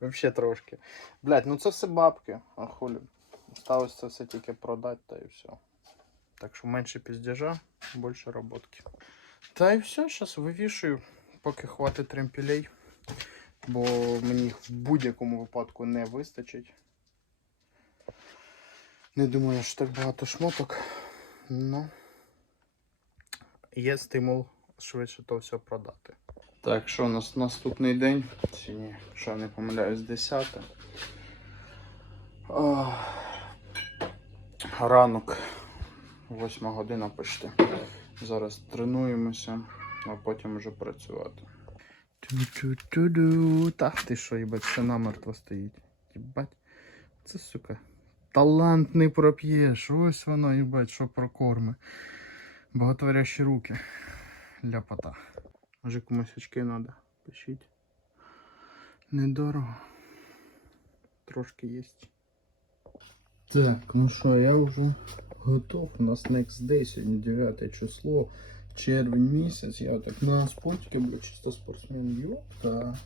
Взагалі трошки. Блять, ну це все бабки, а хулі. Осталось це все тільки продати, та і все. Так що менше піздежа, більше роботки. Та і все, зараз вивішую, поки хватить тремпілей. Бо мені їх в будь-якому випадку не вистачить. Не думаю, що так багато шмоток. Ну. Є стимул швидше то все продати. Так, що у нас наступний день? Сьогодні, якщо я не помиляюсь, 10. Ах, Ранок, 8 година почти. Зараз тренуємося, а потім вже працювати. Ту-ту-ту-ду. Та ти що, їбать, все намертво стоїть. Їбать. Це, сука, талант не проп'єш. Ось воно, їбать, що прокорми. Багатворящі руки. Ляпота. Може комусь очки треба. Пишіть. Недорого. Трошки є. Так, ну що, я вже готов. У нас next day, сьогодні 9 число, червень місяць. Я так на спортики буду чисто спортсмен. Йопта.